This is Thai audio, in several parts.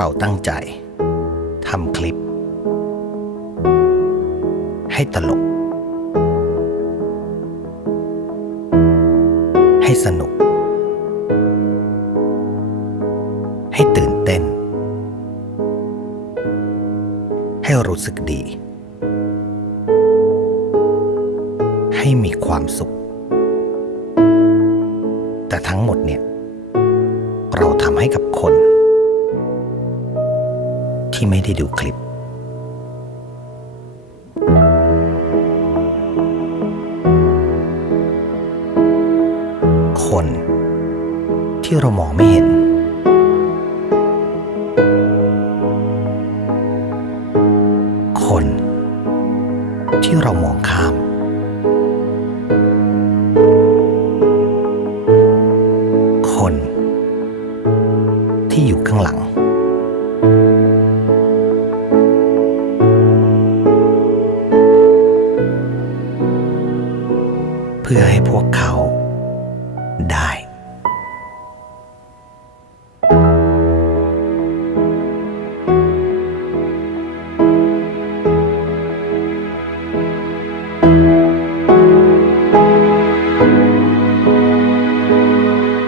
เราตั้งใจทำคลิป ให้ตลก ให้สนุก ให้ตื่นเต้น ให้รู้สึกดี ให้มีความสุข แต่ทั้งหมดเนี่ย เราทำให้กับคน ที่ไม่ได้ดูคลิป คนที่เรามองไม่เห็น คนที่เรามองข้าม คนที่อยู่ข้างหลัง เพื่อให้พวกเขาได้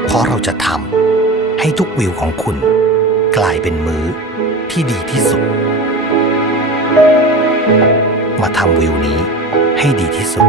เพราะเราจะทำให้ทุกวิวของคุณ กลายเป็นมื้อที่ดีที่สุด มาทำวิวนี้ให้ดีที่สุด